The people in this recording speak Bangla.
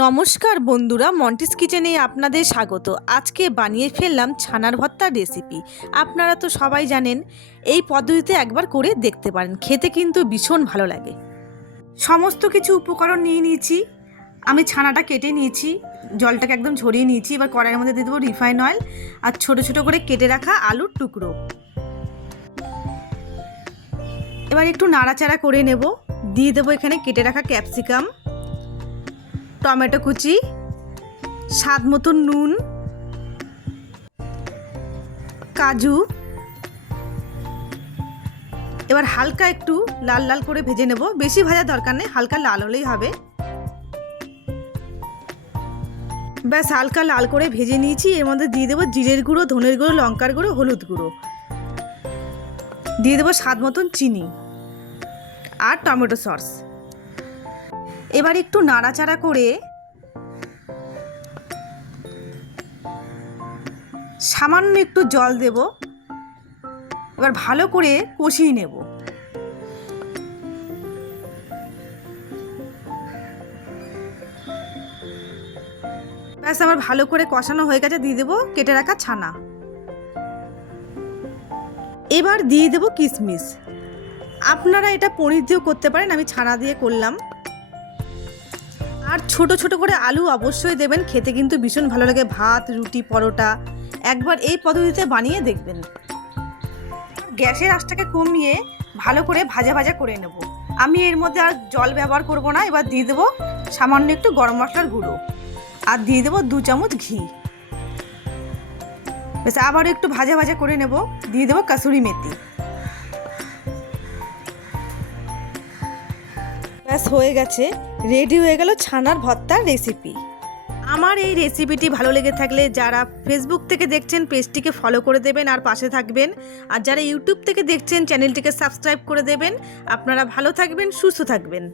নমস্কার বন্ধুরা, মন্টিস কিচেনে আপনাদের স্বাগত। আজকে বানিয়ে ফেললাম ছানার ভর্তার রেসিপি। আপনারা তো সবাই জানেন, এই পদ্ধতিতে একবার করে দেখতে পারেন, খেতে কিন্তু ভীষণ ভালো লাগে। সমস্ত কিছু উপকরণ নিয়ে নিয়েছি। আমি ছানাটা কেটে নিয়েছি, জলটাকে একদম ঝরিয়ে নিয়েছি। এবার কড়াইয়ের মধ্যে দিয়ে দেবো রিফাইন অয়েল আর ছোট ছোট করে কেটে রাখা আলুর টুকরো। এবার একটু নাড়াচাড়া করে নেব। দিয়ে দেবো এখানে কেটে রাখা ক্যাপসিকাম, টমেটো কুচি, স্বাদ মতন নুন, কাজু। এবার হালকা একটু লাল লাল করে ভেজে নেব, বেশি ভাজা দরকার নেই, হালকা লাল হলেই হবে। ব্যাস হালকা লাল করে ভেজে নিয়েছি। এর মধ্যে দিয়ে দেবো জিরের গুঁড়ো, ধনের গুঁড়ো, লঙ্কার গুঁড়ো, হলুদ গুঁড়ো, দিয়ে দেবো স্বাদ মতন চিনি আর টমেটো সস। এবার একটু নাড়াচাড়া করে সামান্য একটু জল দেব। এবার ভালো করে কষিয়ে নেব। ব্যাস আমার ভালো করে কষানো হয়ে গেছে। দিয়ে দেবো কেটে রাখা ছানা। এবার দিয়ে দেবো কিশমিশ। আপনারা এটা পনির দিয়েও করতে পারেন, আমি ছানা দিয়ে করলাম। আর ছোট ছোট করে আলু অবশ্যই দেবেন, খেতে কিন্তু ভীষণ ভালো লাগে ভাত, রুটি, পরোটা। একবার এই পদ্ধতিতে বানিয়ে দেখবেন। গ্যাসের আঁচটাকে কমিয়ে ভালো করে ভাজা ভাজা করে নেব। আমি এর মধ্যে আর জল ব্যবহার করব না। এবার দিয়ে দেবো সামান্য একটু গরম মশলার গুঁড়ো আর দিয়ে দেবো 2 চামচ ঘি। বেশ আবারও একটু ভাজা ভাজা করে নেব। দিয়ে দেবো কাসুরি মেথি। ব্যাস হয়ে গেছে, রেডি হয়ে গেল ছানার ভর্তার রেসিপি। আমার এই রেসিপিটি ভালো লেগে থাকলে যারা ফেসবুক থেকে দেখছেন পেজটিকে ফলো করে দেবেন আর পাশে থাকবেন, আর যারা ইউটিউব থেকে দেখছেন চ্যানেলটিকে সাবস্ক্রাইব করে দেবেন। আপনারা ভালো থাকবেন, সুস্থ থাকবেন।